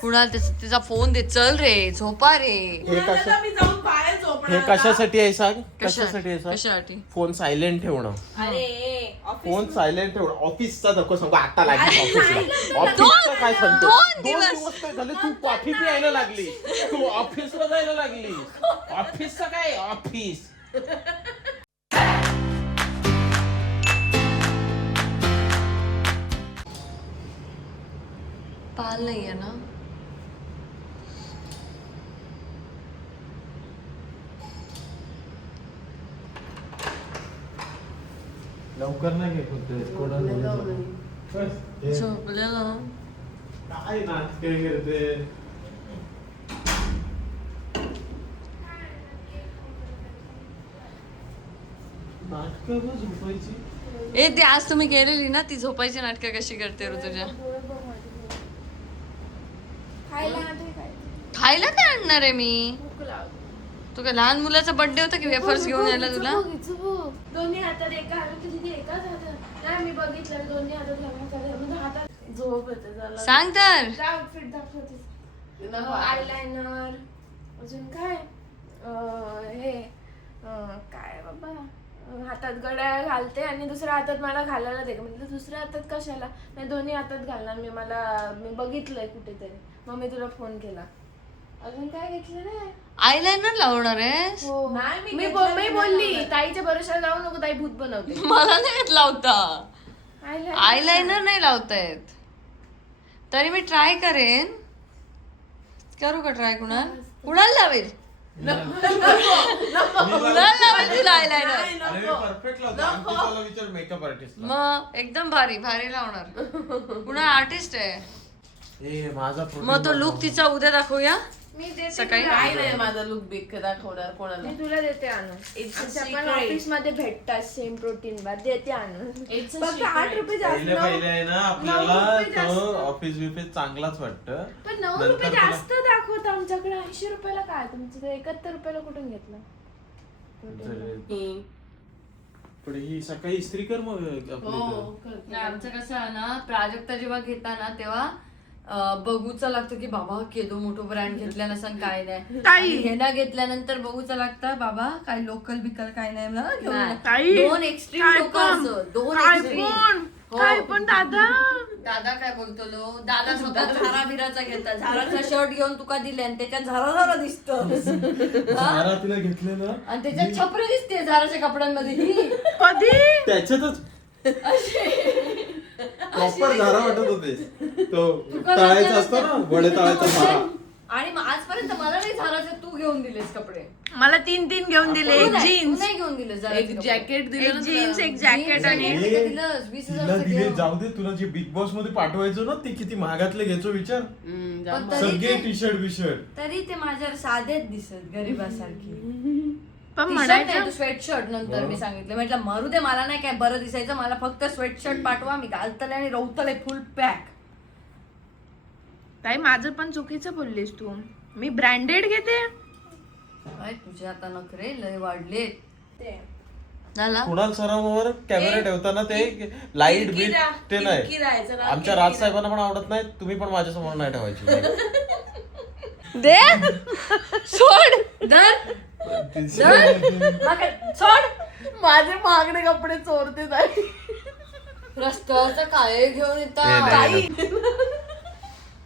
कुणाल तिचा फोन दे, चल रे झोपा रे. मी जाऊन बाहेर झोपणार. हे कशासाठी आहे सांग? कशासाठी आहे सांग? कशासाठी? फोन सायलेंट ठेवणं. अरे फोन सायलेंट ठेवणं. ऑफिसचा नको सांगू, आता लागली ऑफिसला. ऑफिसचं काय सांगतो? दोन 2 दिवस. दिवस काय झाले तू कॉफी प्यायला लागली, तू ऑफिसला जायला लागली. ऑफिसचं काय ऑफिस. पाल नाहीये ना. लवकर नाही घेत होते झोपलेला. काय नाटके करते. नाटक झोपायची. ए ती आज तुम्ही गेलेली ना, ती झोपायची नाटकं कशी करते ऋतुजा. खायला काय आणणार आहे मी? तू काय लहान मुलाचा बर्थडे होता की वेफर्स घेऊन यायला तुला? दोन्ही हातात एका हातात तुझी एकाच हातात नाही. मी बघितलं दोन्ही हातात म्हणजे हातात झोप येते. झालं सांग तर. आउटफिट दाखवते. आयलायनर अजून काय हे काय बाबा हातात घड्याळ घालते आणि दुसऱ्या हातात मला घालायला दे. म्हणजे दुसऱ्या हातात कशाला नाही, दोन्ही हातात घालणार मी बघितलंय कुठेतरी, मग मी तुला फोन केला. अजून काय घेतलं नाही. आयलाइनर लावणार आहे? हो नाही, मी बोलली ताईच्या भरोशावर जाऊ नको, ताई भूत बनवते. मला नाही येत लावता. आयलाइनर नाही लावता येत. तरी मी ट्राय करेन. करू का ट्राय? कुणाला लावेल? कुणाला लावेल तुला आयलाइनर? परफेक्ट लावतो. विचार मेकअप आर्टिस्ट. मग एकदम भारी भारी लावणार. कुणा आर्टिस्ट आहे. ए माझा मग तो लुक तिचा उद्या दाखवूया मी देते सकाळी. तुला. काय नाही माझा लुक बिक दाखवणार कोणाला. मी तुला देते आणून. आपण ऑफिस मध्ये भेटतात सेम प्रोटीन बार, देते आणून. फक्त 8 रुपये जास्त. पहिले आहे ना आपल्याला 9 रुपये तो जास्त. ऑफिस बिफिस चांगलाच वाटतं. पण 9 रुपये जास्त दाखवत आमच्याकडे. 80 रुपयाला काय तुमचं? 71 रुपयाला कुठून घेतलं? पण ही सकाळी इस्त्री कर मग नाही, आमचं कसं आहे ना, प्राजक्ता जेव्हा घेता ना तेव्हा बघूचं लागतं की बाबा केदो मोठो ब्रँड घेतल्या नसन काय नाही. हे ना घेतल्यानंतर बघूचं लागतं बाबा काय लोकल बिकल काय नाही ना घेऊन ये. दोन एक्स्ट्रीम लोक असं. दोन एक्स्ट्रीम. काय पण दादा दादा काय बोलतो लो? दादा स्वतः झारा बिराचा घेतात. झाराचा शर्ट घेऊन तुका दिले आणि त्याच्यात झारा दिसत तिला घेतले ना आणि त्याच्यात छपरी दिसते झाराच्या कपड्यांमध्ये. कधी त्याच्यातच प्रॉपर झारा वाटत होते. तो तळायचा असतो ना, वडे तळायचा झारा. आणि मग आजपर्यंत मला नाही झाराचे तू घेऊन दिलेस कपडे. मला 3 घेऊन दिले. एक जीन्स, नाही घेऊन दिले एक जॅकेट दिलं एक ना जीन्स, तुला. एक जॅकेट आणि तिला दिले. जाऊ दे, तुला जे बिग बॉस मध्ये पाठवायचो ना ते किती महागातले घ्यायचो विचार. पण तरी सगळे ते- टी शर्ट बिशर्ट. तरी ते माझ्यावर साधेच दिसत गरीबासारखी. पण म्हणायचं स्वेटशर्ट नंतर मी सांगितलं, म्हटलं मारू दे, मला नाही काय बरं दिसायचं, मला फक्त स्वेटशर्ट पाठवा, मी घालतले आणि रवतले फुल पॅक. ताई माझं पण चुकीचं बोललीस तू. मी ब्रँडेड घेते. काय तुझे आता नखरे लय वाढले. कुणाल सरांवर कॅमेरा ठेवताना ते लाईट बिट ते नाही. राहायचं ना. आमच्या राज साहेबांना पण आवडत नाही. तुम्ही पण माझ्या समोर नाही ठेवायची. दे सोड दर सोड. माझे महागडे कपडे चोरते ताई. रस्त्यावरचा काय घेऊन येतात.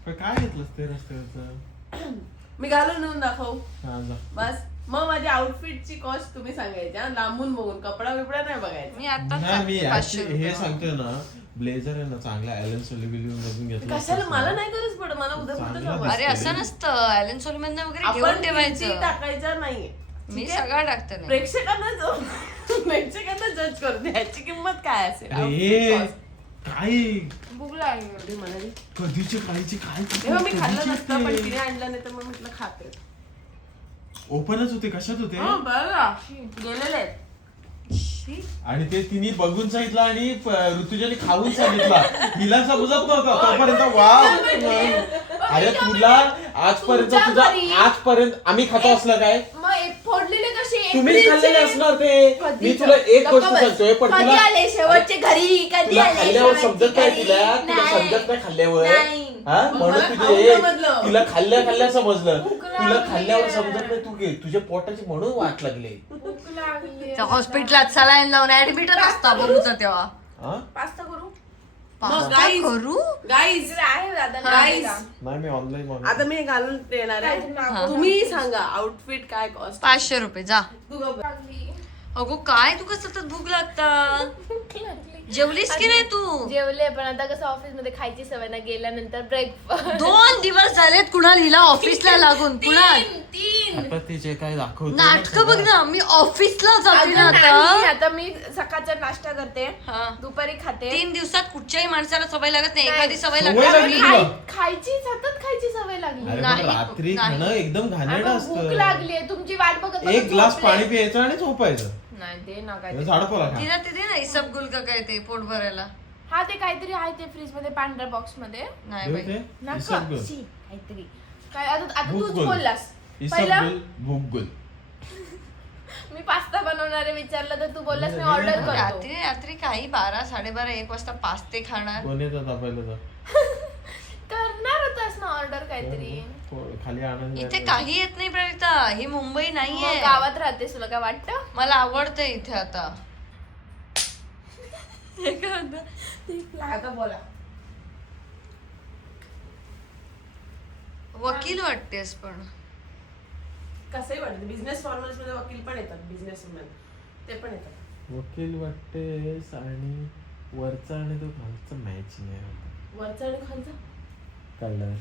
काय घेतलंस ते रस्त्यावरचं? मी घालून नेऊन दाखव हा, जा. बस. मग माझ्या आउटफिटची कॉस्ट तुम्ही सांगायची हा, लांबून बघून. कपडा बिपडा नाही बघायचा. मी आता नाही, मी actually हे सांगतोय ना, ब्लेझर आहे ना चांगला ॲलन सोलिव्हिनी मधून घेतला. कशाला? मला नाही गरज पडत. मला उद्या कुठं चांगला जाऊ. अरे असं नसतं, ॲलन सोलिव्हिनी वगैरे आपण घेऊन किमती ठेवायचं. टाकायचा नाहीये. मी सगळं टाकते नाही. प्रेक्षकांना जज करते ह्याची किंमत काय असेल. अरे काय भूक लागली मला कधीची काहीची काय तेव्हा मी खाल्लं नसतं, पण तिने आणलं नाही तर मग म्हटलं खाते. ओपनच होते. कशात होते? बरं गेलेले आहेत. आणि ते तिने बघून सांगितलं आणि ऋतुजाने खाऊन सांगितला. हिला समजत नव्हतं तोपर्यंत. वा अरे तुला आजपर्यंत आम्ही खातो असलं काय? मग फोडलेले कसे तुम्हीच खाल्लेले असणार ते. मी तुला एक गोष्ट सांगतोय, पण तुला शेवटचे घरी कधी तुला खाल्ल्यावर समजत काय? तुला समजत काय खाल्ल्यावर? हा मग म्हणून मला तुझे खाऊन समजलं. तिला खाल्ल्या समजलं भूक तुला लागली खाल्ल्यावर आहे. समजत नाही तू घे तुझ्या पोटाची म्हणून वाट लागली भूक लागली त्या हॉस्पिटलात सलाईन लावून ऍडमिटच असता बघूचा तेव्हा. हा पास्ता करू पास्ता guys. करू गाईज इकडे आहे दादा Guys. नाही मी ऑनलाईन आता मी हे घालून देणार आहे तुम्ही सांगा आउटफिट काय कॉस्ट 500 रुपये जा. तू गप्प. अगो काय तू कसं सतत भूक लागता. जेवलीस की नाही तू. जेवले पण आता कसं ऑफिस मध्ये खायची सवय ना गेल्यानंतर ब्रेकफास्ट 2 दिवस झालेत कुणाल हिला ऑफिसला लागून. कुणाल 3 आता ते जे काय दाखवतो नाटक बघ ना. मी ऑफिसला जाते ना आता. आता मी सकाळचा नाश्ता करते हा. दुपारी खाते 3 दिवसात कुठच्याही माणसाला सवय लागत नाही. नाही. एखादी सवय सवय लागली लागली. खायची सतत खायची सवय लागली अरे पण नाही, रात्री नाही. खाणं एकदम घाणेरडं आता भूक असतं लागली तुमची वाट बघत एक ग्लास झोपले. पाणी प्यायचं आणि झोपायचं नाही ते ना काय झाडपोला खा तिला तिथे ना इसब गुलका काय ते पोट भरायला. हा ते काहीतरी आहे ते फ्रीज मध्ये पांढऱ्या बॉक्स मध्ये नाही देऊ बाई. ते? नका. इसबगुल. शी, काहीतरी काय आता तूच भूकगुल. बोललास पहिला इसबगुल, भूकगुल. मी पास्ता बनवणारे विचारलं तर तू बोललास मी नाही, ऑर्डर नाही. करतो रात्री रात्री काही 12, 12:30, 1 वाजता पास्ते खाणार. कोण येतात आपल्याला करणार होतास ना ऑर्डर काहीतरी खाली आनंद इथे काही येत नाही प्रविता. ही मुंबई मग नाहीये. गावात राहतेस तुला काय वाटतं मला आवडतंय इथे आता. आता बोला वकील वाटतेस पण. कसंही वाटतं बिझनेस फॉर्मल्स मध्ये वकील पण येतात बिझनेसमॅन ते पण येतात वकील वाटतेस आणि वरचा आणि तो खालचा मॅच नाही वरचा आणि खालचा कलर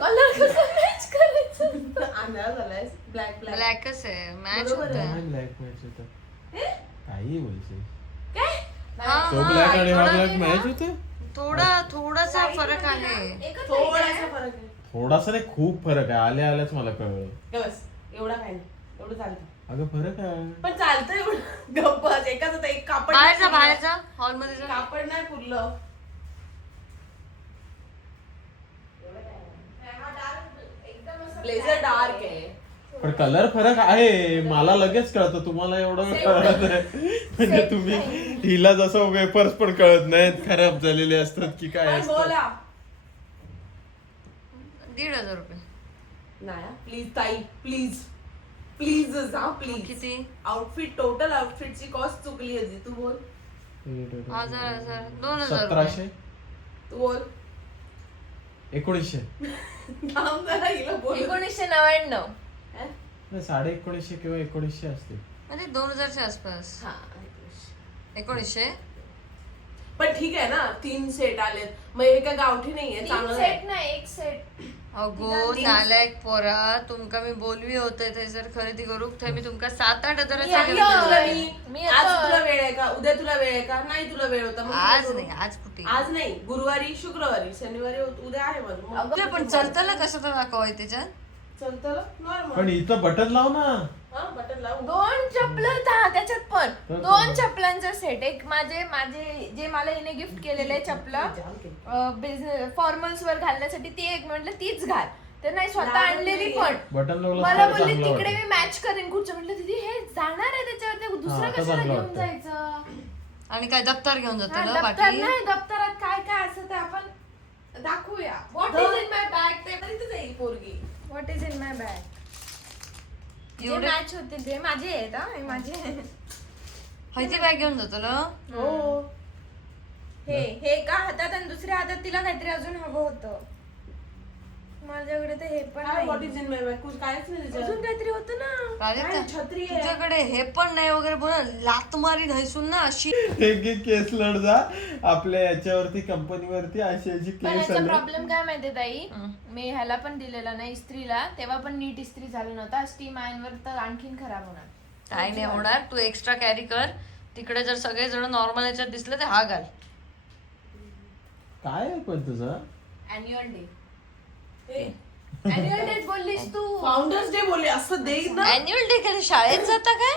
कलर कसं मॅच करायचं अंधार झालाय ब्लॅक ब्लॅक ब्लॅकच आहे मॅच बरोबर होत आहे. ब्लॅक मॅच होता काही बोलशील हा, तो हा, ब्लॅक आणि हा थोडा- ब्लॅक मॅच होते थोडासा फरक आहे. थोडासा फरक आहे थोडासा नाही खूप फरक आहे आल्याच मला कळलं हे बस एवढा काय नाही एवढं चालतं अगं फरक आहे पण चालतं एवढं गप्पच एकाच होतं एक कापड बाहेर नाही जा पुरलं. बाहेर जा हॉल मध्ये जा. कापड नाही पुरलं ब्लेझर डार्क आहे पण कलर फरक आहे मला लगेच कळतं तुम्हाला एवढं कळत नाही म्हणजे तुम्ही हिला जसं वेपर्स पण कळत नाहीत खराब झालेले असतात की काय पण असतात बोला 1,500 रुपये. नाही प्लीज ताई प्लीज प्लीज जा प्लीज किती? आउटफिट टोटल आउटफिटची कॉस्ट चुकली होती तू बोल 1,000, 2,000 1700 तू बोल 1900 थांब जरा हिला बोल 1999 नाही 1950 किंवा 1900 असते म्हणजे 2,000च्या आसपास. हा 1900. पण ठीक आहे ना 3 सेट आलेत मग हे काय गावठी नाहीये चांगलं सेट आहे. नाही एक सेट अगो नालायक पोरा तुमका मी बोलवी होते थंयसर खरेदी करूक थंय मी तुमका 7-8 हजाराचा सांगितलं घेऊन तुला दिला. मी आज तुला वेळ आहे का उद्या तुला वेळ आहे का नाही तुला वेळ होता मग आज तुला नाही करू. आज कुठे आज नाही गुरुवारी शुक्रवारी शनिवारी उद्या आहे माझं मग अगं पण चलतलं कसं तर दाखवाय त्याच्यात. चलतं पण नॉर्मल इथं बटन लाव ना हा बटन लावून 2 चपल त्याच्यात पण तर 2 चपलांचा सेट एक माझे माझे जे मला हिने गिफ्ट केलेले चपला जाम केलं. बिझनेस फॉर्मल्स वर घालण्यासाठी ती एक म्हटलं तीच घाल तर नाही स्वतः लागत आणलेली नाहीये. पण बटन लावलं मला तर बोलली चांगलं तिकडे वाटतं. मी मॅच करेन कुठचं म्हटलं दीदी हे जाणार आहे त्याच्यावर ते हा, दुसरं आता कशाला चांगलं घेऊन वाटतं. जायचं आणि काय दप्तर घेऊन हा, जातो दप्तर बाकी. नाही दप्तरात काय काय असं ते आपण दाखवूया what is in my bag ते तरी तर जाईल पोरगी what is in my bag जे एवढे मॅच होते ते माझे आहेत हा हे माझे हयती बॅग घेऊन जातो ना. हो हे हे एका हातात आणि दुसऱ्या हातात तिला काहीतरी अजून हवं होतं माझ्याकडे तर हे पण काय व्हॉट नाही. इज इन माय बॅग कायच नाही अजून त्याच्यात काहीतरी होतं ना प्राजक्ता, काय छत्री आहे तुझ्याकडे हे पण नाही वगैरे बोल लात मारी ढैसून ना अशी. एक एक केस लढ जा आपल्या याच्यावरती कंपनीवरती अशी अशी पण केस याचा आले प्रॉब्लेम काय माहितीये ताई मी ह्याला पण दिलेला ना इस्त्रीला तेव्हा पण नीट इस्त्री झालं नव्हता स्टीम आयनवर तर आणखीन खराब होणार काय नाही होणार तू एक्स्ट्रा कॅरी कर. तिकडे जर सगळे जण नॉर्मल याच्यात दिसले तर हा घाल. काय आहे पण तुझं अॅन्युअल डे अॅन्युअल डे बोललीस तू फाउंडर्स डे बोलले असं दे ना अॅन्युअल डे कधी शाळेत जाता काय.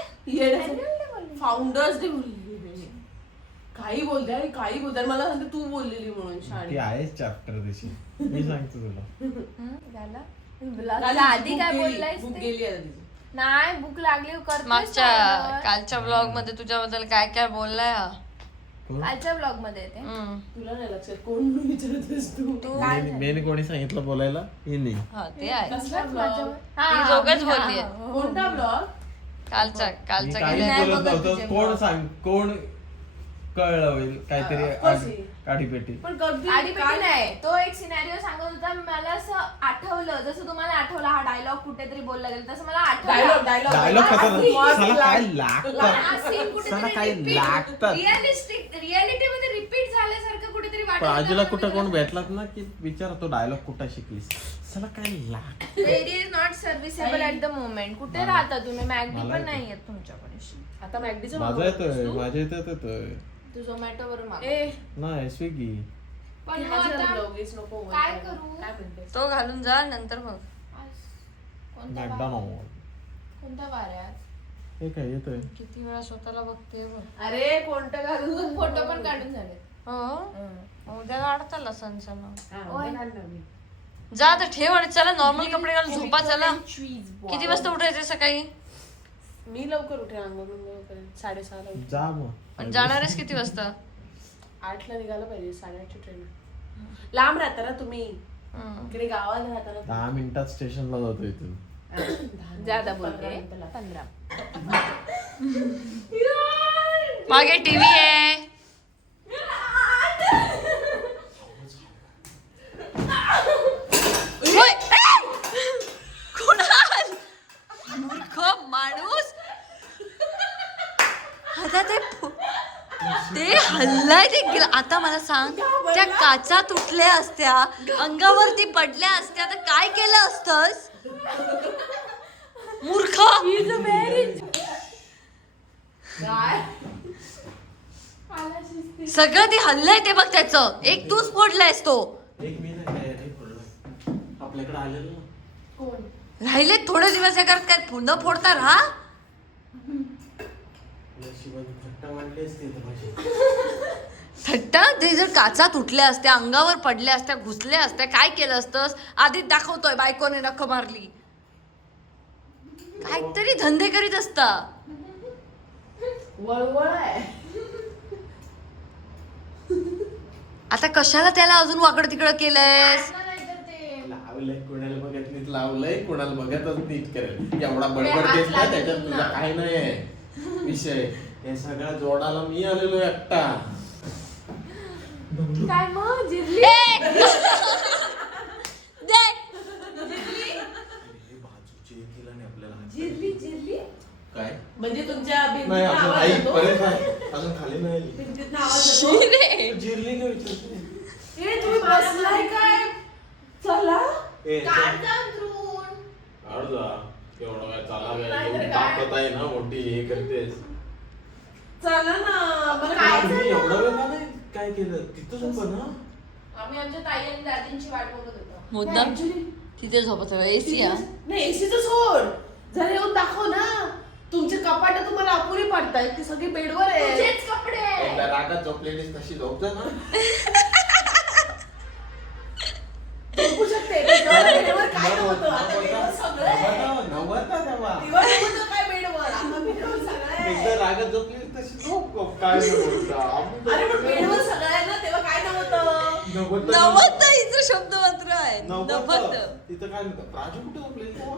फाउंडर्स डे बोलले काही बोलते आणि काही बोलते मला सांगते तू बोललेली म्हणून ती शाळेत आहेच चॅप्टर तशी मी सांगतो तुला झाला आधी काय बोललायस बुक ते? गेली आता तिची. नाही भूक लागली करतोय मागच्या चालवर. कालच्या ब्लॉग मध्ये तुझ्याबद्दल काय काय बोललाय हा. कालच्या ब्लॉग मध्ये येते. तुला नाही लक्षात कोण विचारतेस तू? मेन कोणी सांगितलं बोलायला ही नाही. हा ते आहे कसला ब्लॉग? ती दोघंच बोलली कोणता ब्लॉग? कालचा मी कालचा काही गेल्या बोलत नव्हतं. कोण सांग कोण कळलं होईल काहीतरी कशी? काडीपेटी. पण कधी आडीपेटी नाही, तो एक सिनारिओ सांगत होता. मला असं आठवलं, जसं तुम्हाला आठवला हा डायलॉग कुठेतरी बोलला गेला, तसं मला डायलॉग आठवलं. डायलॉग खतरनाक. मस्त साला काय लाग- लागतं साला काय लागतात. रियालिटी मध्ये रिपीट झाल्यासारखं कुठेतरी वाटत पण होतं. आजीला कुठं कोण भेटलात ना की विचार तो डायलॉग कुठं शिकलीस साला काय लागत. Very is not serviceable at the moment. कुठे राहता तुम्ही? मॅगडी मला पण येतं. नाही येत तुमच्याकडे. आता मॅगडीचं माझा येतोय माझ्या येतात येतोय तू झोमॅटो वरून मागव. ए नाही स्विगी. पण की मग हा झाला आता ब्लॉग, हेच नको वर काय करायला. करू? काय म्हणतेस? तो घालून जा नंतर मग कोणता वार? मॅकडॉनल्ड कोणता वार आहे आज? हे काय येतोय. किती वेळा स्वतःला बघते बघ. अरे कोणतं घालू? फोटो पण काढून झाले. हो उद्या काढताला सण सण हा, ओय. घाल ना मी. जा आता ठेव आणि चला नॉर्मल कपडे घालून झोपा चला. किती वाजता उठायचे सकाळी? मी लवकर उठे अंघोळ करेन 6:30 ला उठे. जा मग. पण जाणारेस किती वाजता? 8 ला निघालं पाहिजे 8:30ची ट्रेन. लांब राहता ना तुम्ही, इकडे गावात राहता ना. 10 मिनिटात स्टेशनला जातो इथून. ज्यादा बोलते. 15 मिनिटं 15. मागे टीव्ही आहे. ओय, ए! कुणाल? मूर्ख माणूस. आता ते हल्लाय ते आता मला सांग, त्या काचा तुटल्या असत्या, अंगावरती पडल्या असत्या तर काय केलं असतंस? मूर्ख. सगळं ते हल्लंय ते बघ त्याचं. एक तूच फोडलायस तो. एक मी नाही आपल्याकडे आलेलं ना. कोण? राहिले थोडे दिवस या करत काय न फोडता राहा. शिवानी थट्टा मांडली असते इथं माझी. थट्टा ते जर काचा तुटल्या असत्या, अंगावर पडल्या असत्या, घुसल्या असत्या, काय केलं असतंस? आधीच दाखवतोय बायकोने नख मारली. काहीतरी धंदे करीत असता. वळवळ आहे. आता कशाला त्याला अजून वाकड तिकडं केलंयस? लावलंय कोणाला बघत नीट लावलंय कोणाला बघतच नीट करेल. एवढा बडबडतेस ना त्याच्यात तुझा काय नाही विषय. हे सगळं जोडाला मी आलेलो एकटा. काय मग जिरली? बाजूची तिला नाही आपल्याला जिरली काय म्हणजे तुमच्या नाही भिंतीत अजून आवाज आई येतो? परत आहे. अजून खाली नाही आली. भिंतीत आवाज येतो? जिरली का विचारते. ए तुम्ही बसलाय काय? चला. ए, काढ जा अंथरूण. काढ जा. एवढं काय चाला काय नाहीतर एवढी काय? ताकद आहे ना मोठी हे करतेस. चला ना मला काय काय तुम्ही एवढा वेळ का नाही काय केलं तिथं झोपा ना. आम्ही आमच्या ताई आणि दादींची वाट बघत होतो. मुद्दाम Actually, तिथे झोपत एसी या. नाही एसीचं सोड. जरा येऊन दाखव ना. तुमचे कपाट तुम्हाला अपुरी पडतायत. ती सगळी बेडवर आहे. तुझेच कपडे. एकदा रागात झोपलेलीस तशी झोपता ना. झोपू शकते. जरा बेडवर काय नव्हतं. आता बेडवर सगळं आहे. नव्हता तेव्हा. दिवस नव्हतं काय बेडवर. आता बेडवर सगळं आहे. एकदा रागात झोपलेली तशी झोप काय नव्हतं. अरे पण बेडवर सगळं आहे ना तेव्हा काय नव्हतं. नवत हिचा शब्द मात्र आहे. नवत. तिथं काय नव्हतं. राजू कुठे झोपलेली तेव्हा?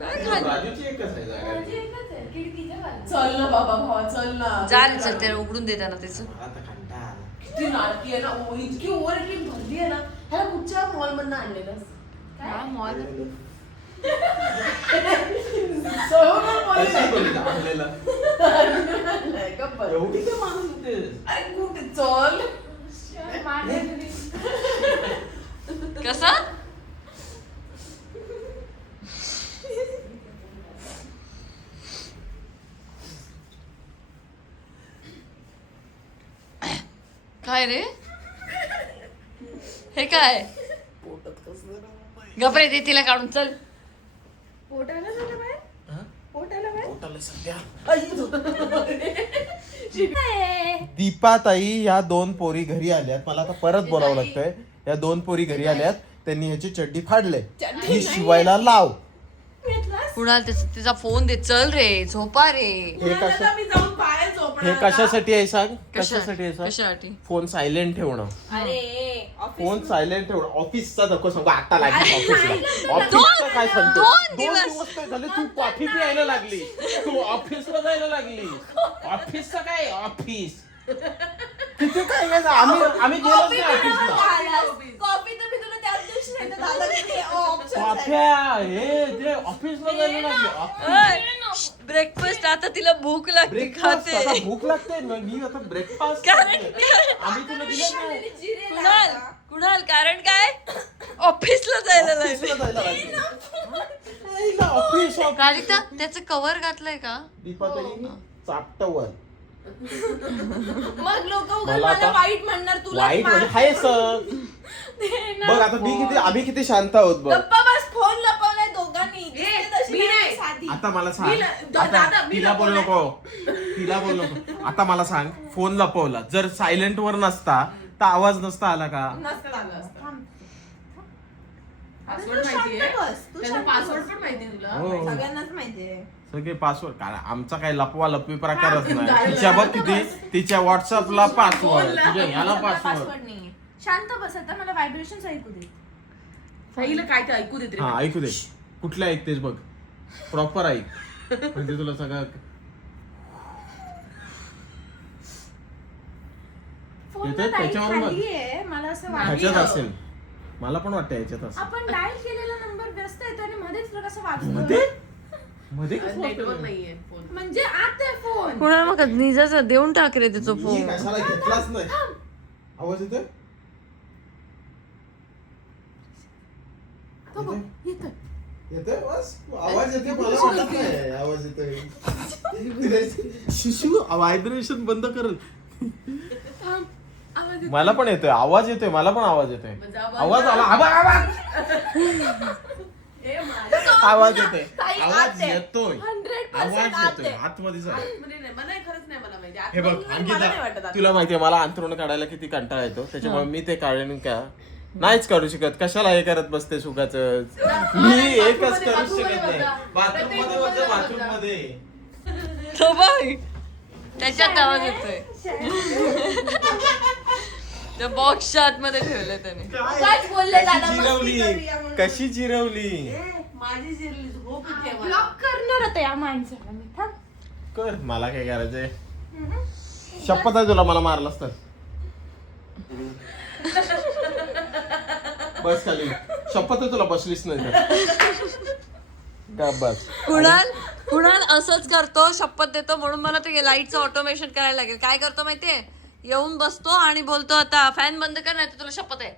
काय झालं? राजूची एकच आहे जागा. माझी एकच आहे, खिडकीच्या बाजूला. चल ना बाबा भावा चल ना. जा रे चल त्याला उघडून देताना त्याचं. मला तर कंटाळा आला. किती नाटकी आहे ना. इतकी ओव्हर ऍक्टिंग भरली आहे ना. ह्याला कुठच्या मॉल मधनं आणलेलं हा, मॉल. कशी बोलली आपल्याला? एवढी काय माणूस होते? अरे कुठे चल. माझ्या घरी. कसा? काय रे हे काय? गपरे दे तिला काढून चल. पोटाला झालं बाहेर? हा? पोटाला बाहेर? पोटाला सध्या. नाही. दीपाताई या 2 पोरी घरी आल्यात. मला आता परत बोलावं लागतंय. या 2 पोरी घरी आल्यात. त्यांनी ह्याची चड्डी फाडले. ही शिवायला लाव. घेतलास? कुणाल तिचा फोन दे. चल रे झोपा रे. हे कसं मी जाऊन बाहेर झोपणार हे कशासाठी आहे सांग? कशासाठी आहे सांग? कशासाठी? फोन सायलेंट ठेवणं. अरे फोन सायलेंट ठेवणं. ऑफिसचा नको सांगू, आता लागली ऑफिसला. ऑफिसचं काय सांगतो? 2 दिवस काय झाले तू कॉफी प्यायला लागली, तू ऑफिसला जायला लागली. ऑफिसचं काय ऑफिस किती काय काय आम्ही गेलोच नाही ऑफिसला. कॉफी तर मी तुला त्याच दिवशी नाही तर दादा किती options आहेत. कॉफ्या हे ते ऑफिसला जायला लागली. ब्रेकफास्ट आता तिला भूक लागते, ब्रेकफास्ट खाते. आता भूक लागते मी आता ब्रेकफास्ट आम्ही तुला दिलं नाही. कुणाल कारण काय? ऑफिसला जायला लागले. ऑफिसला जायला लागली. ऑफिस कालिका त्याचं कव्हर घातलंय का? दीपाताई चापटवर मग लोक मला आता वाईट म्हणणार तुला. वाईट म्हणजे हाय सर. बघ आता आम्ही किती शांत आहोत बघ. गप्पा बस, फोन लपवलाय दोघांनी. मी नाही साधी. आता मला सांग, दादा, आता मी तिला बोल नको, तिला बोल नको. आता मला सांग, फोन लपवला जर सायलेंट वर नसता तर आवाज नसता आला का? नसतं आलं असतं. पासवर्ड माहितीये, त्याचा पासवर्ड पण माहितीये तुला. हो. सगळ्यांनाच माहितीये. सगळे पासवर्ड कारण आमचा काही लपवा लपवी प्रकारच नाही. तिच्या बघ तिच्या व्हॉट्सअपला पासवर्ड, तुझ्या ह्याला पासवर्ड. नाही. शांत बस आता, मला व्हायब्रेशन ऐकू दे. साईला काय ते ऐकू देत रे. हा ऐकू दे. कुठल्या ऐकतेस बघ, प्रॉपर ऐक म्हणजे तुला सगळं फोन येतोय त्याच्यावर बघ. खाली आहे, मला असं वाटतं. ह्याच्यात असेल, मला पण वाटतं ह्याच्यात असेल. आपण डायल केलेला नंबर व्यस्त येतो आणि मध्येच कसं वाजतो? मध्ये कसं नेटवर्क वाटतं? नाहीये फोन. म्हणजे आत आहे फोन. कुणाल मग निजाचा देऊन टाक रे त्याचा मी फोन. कशाला घेतलाच नाही. आवाज येतोय? येतोय बस आवाज येतोय. मला वाटत नाही आवाज येतोय. शिशू व्हायब्रेशन बंद करल. मला पण येतोय आवाज येतोय, मला पण आवाज येतोय. आवाज आला, आवाज आवाज येतोय, आवाज येतोय, आवाज येतोय. आतमध्ये जा. म्हणजे नाही, मला खरंच नाही मला माहिती. हे बघ मला नाही वाटत अंकिता, तुला माहितीये मला अंथरुण काढायला किती कंटाळा येतो, त्याच्यामुळे मी ते काढून का नाहीच काढू शकत. कशाला हे करत बसते सुखाच. मी एकच करू शकत नाही. बाथरूम मध्ये म्हणजे बाथरूम मध्ये तो बघ त्याच्यात आवाज येतोय. त्या बॉक्सच्या आतमध्ये ठेवलंय त्याने. काय बोलले दादा, कशी मस्ती करूया जिरवली, म्हणून. कशी जिरवली. माझी जिरली झोप येते मला. ब्लॉक करणार होता या माणसाला मी. थांब. कर, मला काय करायचंय. शपथ आहे तुला मला मारलास तर. बस खाली, शपथ आहे तुला बसलीच नाही तर. का बस. कुणाल असंच करतो, शपथ देतो म्हणून मला ते लाईटचं ऑटोमेशन करायला लागेल. काय करतो माहितीये, येऊन बसतो आणि बोलतो आता फॅन बंद कर नाही तर तुला शपथ आहे.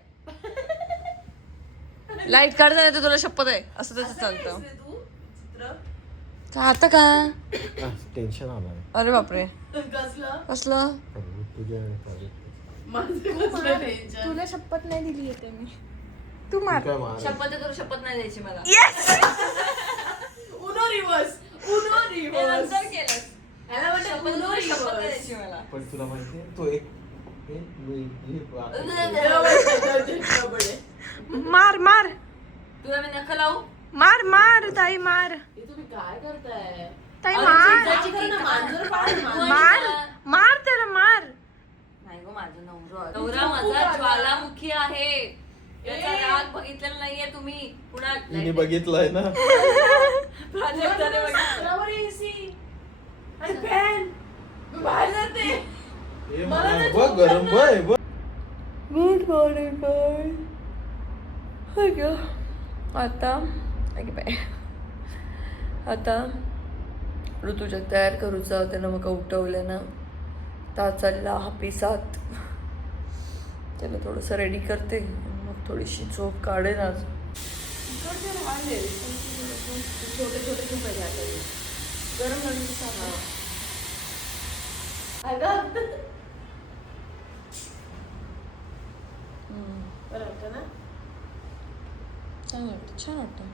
लाईट काढता नाही तर तुला शपथ आहे, असं त्याचं चालतं. तू चित्र का आता का? टेन्शन आलं अरे बापरे, कसलं कसलं? तुझ्या माझं कसलं टेन्शन. तुला शपथ नाही दिली येते मी. तू मार. शपथ आहे, तुला शपथ नाही द्यायची मला. उनो रिवर्स, उनो हे रिवर्स. नंतर केलंस. याला म्हणतात शपथ उनो तुला शपथ नाही रिवर्स. द्यायची मला. पण तुला माहितीये तो एक मार मार तुला मी नका लावू. मार मार ताई मार. हे तुम्ही काय करताय? ताई अरे मार जिजाची काय केक करणार? मांजर पाळ, मांजर. मार मार त्याला मार. नाही गो, माझा नवरा माझा ज्वालामुखी आहे. याचा राग बघितलेला नाहीये तुम्ही. पुन्हा तिने बघितलंय ना. प्राजक्ताने बघितलं. बरोबर आहे AC. आणि फॅन. मी बाहेर जाते. मला नाही बघ झोप गरम करणार. बघ. गुड मॉर्निंग गाय. आता बाय. आता ऋतूच्या तयार करूचा त्यानं मग उठवलं ना, ता चालला हापिसात. त्याला थोडंसं रेडी करते, मग थोडीशी झोप काढेन आज. छोटे छोटे खूप आहे आता. गरम लागली की सांगा. अगं. बरं वाटतं ना? चांगलं वाटतं, छान वाटतं.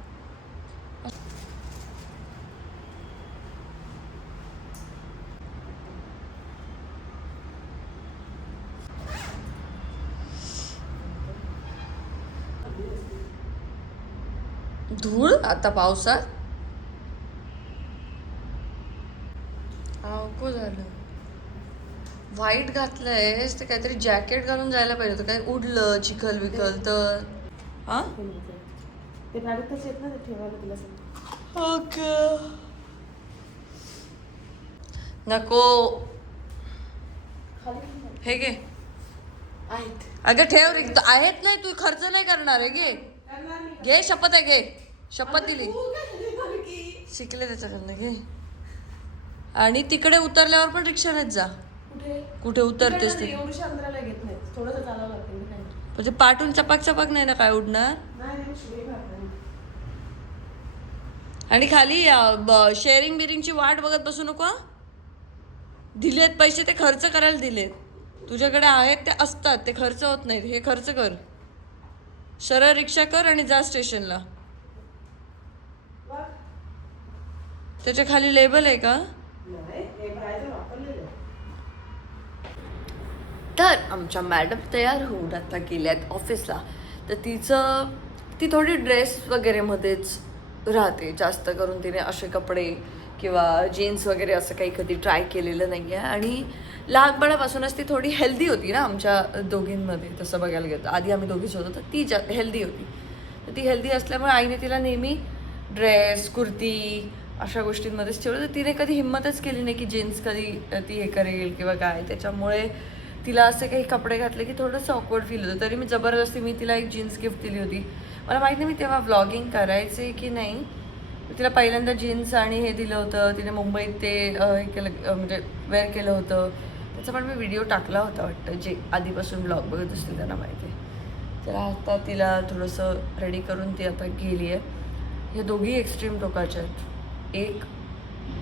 धूळ आता पावसात अवको झालं. व्हाईट घातलंयस ते काहीतरी जॅकेट घालून जायला पाहिजे होतं. काय उडलं चिखल विखल तर हा ते प्राडक्टच येत ना ते ठेवायला तुला सांग. ओके नको हे घे. आहेत अगं ठेव रे आहेत नाही तू खर्च नाही करणार आहे घे घे शपथ आहे घे शपथ दिली शिकले त्याच्याकडनं घे. आणि तिकडे उतरल्यावर पण रिक्षानेच जा. कुठे उतरतेस ते एवढ्या अंतराला घेत नाही थोडंसं चालावं लागतं म्हणजे पाठून चपाक चपाक नाही ना काय उडणार. आणि खाली शेअरिंग बिरिंगची वाट बघत बसू नको. दिलेत पैसे ते खर्च करायला दिलेत. तुझ्याकडे आहेत ते असतात ते खर्च होत नाहीत. हे खर्च कर. सरळ रिक्षा कर आणि जा स्टेशनला. त्याच्या खाली लेबल आहे का. तर आमच्या मॅडम तयार होऊन आता गेल्यात ऑफिसला. तर ती थोडी ड्रेस वगैरे मध्येच राहते. जास्त करून तिने असे कपडे किंवा जीन्स वगैरे असं काही कधी ट्राय केलेलं नाही आहे. आणि लहानपणापासूनच ती थोडी हेल्दी होती ना आमच्या दोघींमध्ये. तसं बघायला गेलं आधी आम्ही दोघीच होतो तर ती हेल्दी होती. तर ती हेल्दी असल्यामुळे आईने तिला नेहमी ड्रेस कुर्ती अशा गोष्टींमध्येच ठेवलं. तर तिने कधी हिंमतच केली नाही की जीन्स कधी ती हे करेल किंवा काय. त्याच्यामुळे तिला असे काही कपडे घातले की थोडंसं ऑकवर्ड फील होतं. तरी मी जबरदस्ती मी तिला एक जीन्स गिफ्ट दिली होती. मला माहीत नाही मी तेव्हा व्लॉगिंग करायचे की नाही. तिला पहिल्यांदा जीन्स आणि हे दिलं होतं. तिने मुंबईत ते हे केलं म्हणजे वेअर केलं होतं. त्याचा पण मी व्हिडिओ टाकला होता वाटतं. जे आधीपासून ब्लॉग बघत असतील त्यांना माहिती आहे. तर आता तिला थोडंसं रेडी करून ती आता गेली आहे. हे दोघी एक्स्ट्रीम टोकाच्या आहेत. एक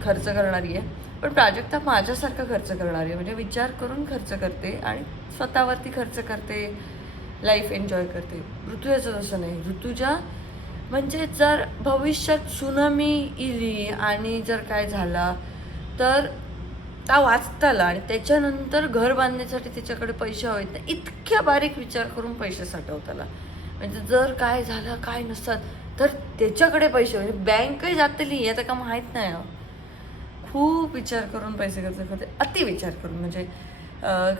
खर्च करणारी आहे पण प्राजक्ता माझ्यासारखा खर्च करणारी आहे. म्हणजे विचार करून खर्च करते आणि स्वतःवरती खर्च करते. लाईफ एन्जॉय करते. ऋतुजाचं तसं नाही. ऋतुजा म्हणजे जर भविष्यात सुनामी इली आणि जर काय झाला तर ता वाचताला आणि त्याच्यानंतर घर बांधण्यासाठी त्याच्याकडे पैसे हवेत ना इतक्या बारीक विचार करून पैसे साठवताला. म्हणजे जर काय झालं काय नसतात तर त्याच्याकडे पैसे म्हणजे बँकही जातली आता का माहीत नाही. खूप विचार करून पैसे खर्च करते. अति विचार करून म्हणजे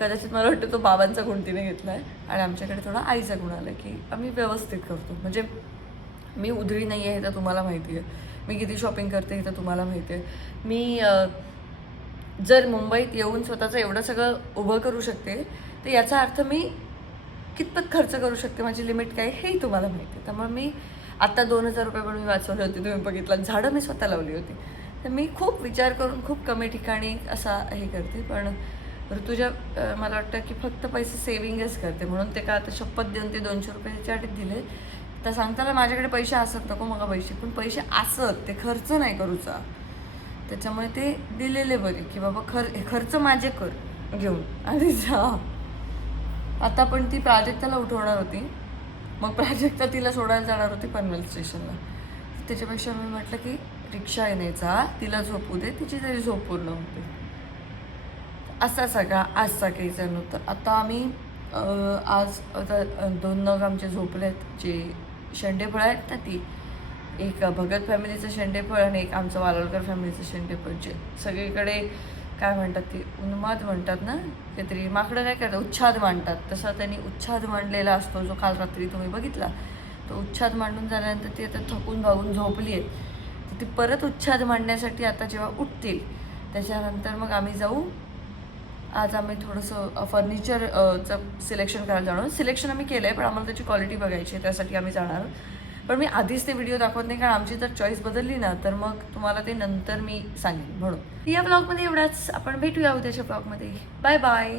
कदाचित मला वाटतं तो बाबांचा गुण तिने घेतला आहे आणि आमच्याकडे थोडा आईचा गुण आला की आम्ही व्यवस्थित करतो. म्हणजे मी उधळी नाही आहे हे तर तुम्हाला माहिती आहे. मी किती शॉपिंग करते हे तर तुम्हाला माहिती आहे. मी जर मुंबईत येऊन स्वतःचं एवढं सगळं उभं करू शकते तर याचा अर्थ मी कितपत खर्च करू शकते. माझी लिमिट काय हेही तुम्हाला माहिती आहे. त्यामुळे मी आत्ता 2000 रुपये पण मी वाचवले होते. तुम्ही बघितलं झाडं मी स्वतः लावली होती. तर मी खूप विचार करून खूप कमी ठिकाणी असा हे करते. पण ऋतुजा मला वाटतं की फक्त पैसे सेविंगच करते. म्हणून ते का आता शपथ देऊन ते 200 रुपये त्याच्यासाठी दिले. तर सांगताना माझ्याकडे पैसे असत नको मग पैसे पण पैसे असत ते खर्च नाही करूचा. त्याच्यामुळे ते दिलेले बरे की बाबा खर्च माझे कर घेऊन आणि जा. आता पण ती प्राजक्ताला उठवणार होती. मग प्राजक्ता तिला सोडायला जाणार होती पनवेल स्टेशनला. त्याच्यापेक्षा मी म्हटलं की रिक्षा येण्याचा तिला झोपू दे तिची तरी झोप पूर्ण होते. असा सगळा आजचा केस नव्हतं. आता आम्ही आज आता 2 नग आमचे झोपलेत जे शेंडेफळ आहेत ना ती. एक भगत फॅमिलीचं शेंडेफळ आणि एक आमचं वालोळकर फॅमिलीचं शेंडेफळ. जे सगळीकडे काय म्हणतात ते उन्माद म्हणतात ना काहीतरी. माकडं काय करतात उच्छाद मांडतात. तसा त्यांनी उच्छाद मांडलेला असतो जो काल रात्री तुम्ही बघितला. तो उच्छाद मांडून झाल्यानंतर ती आता थकून भागून झोपली आहे. तर ती परत उच्छाद मांडण्यासाठी आता जेव्हा उठतील त्याच्यानंतर मग आम्ही जाऊ. आज आम्ही थोडंसं फर्निचरचं सिलेक्शन करायला जाणार. सिलेक्शन आम्ही केलं आहे पण आम्हाला त्याची क्वालिटी बघायची आहे त्यासाठी आम्ही जाणार. पण मी आधीच ते व्हिडिओ दाखवत नाही कारण आमची जर चॉईस बदलली ना तर मग तुम्हाला ते नंतर मी सांगेन. म्हणून या ब्लॉगमध्ये एवढाच. आपण भेटूया उद्याच्या ब्लॉगमध्ये. Bye bye.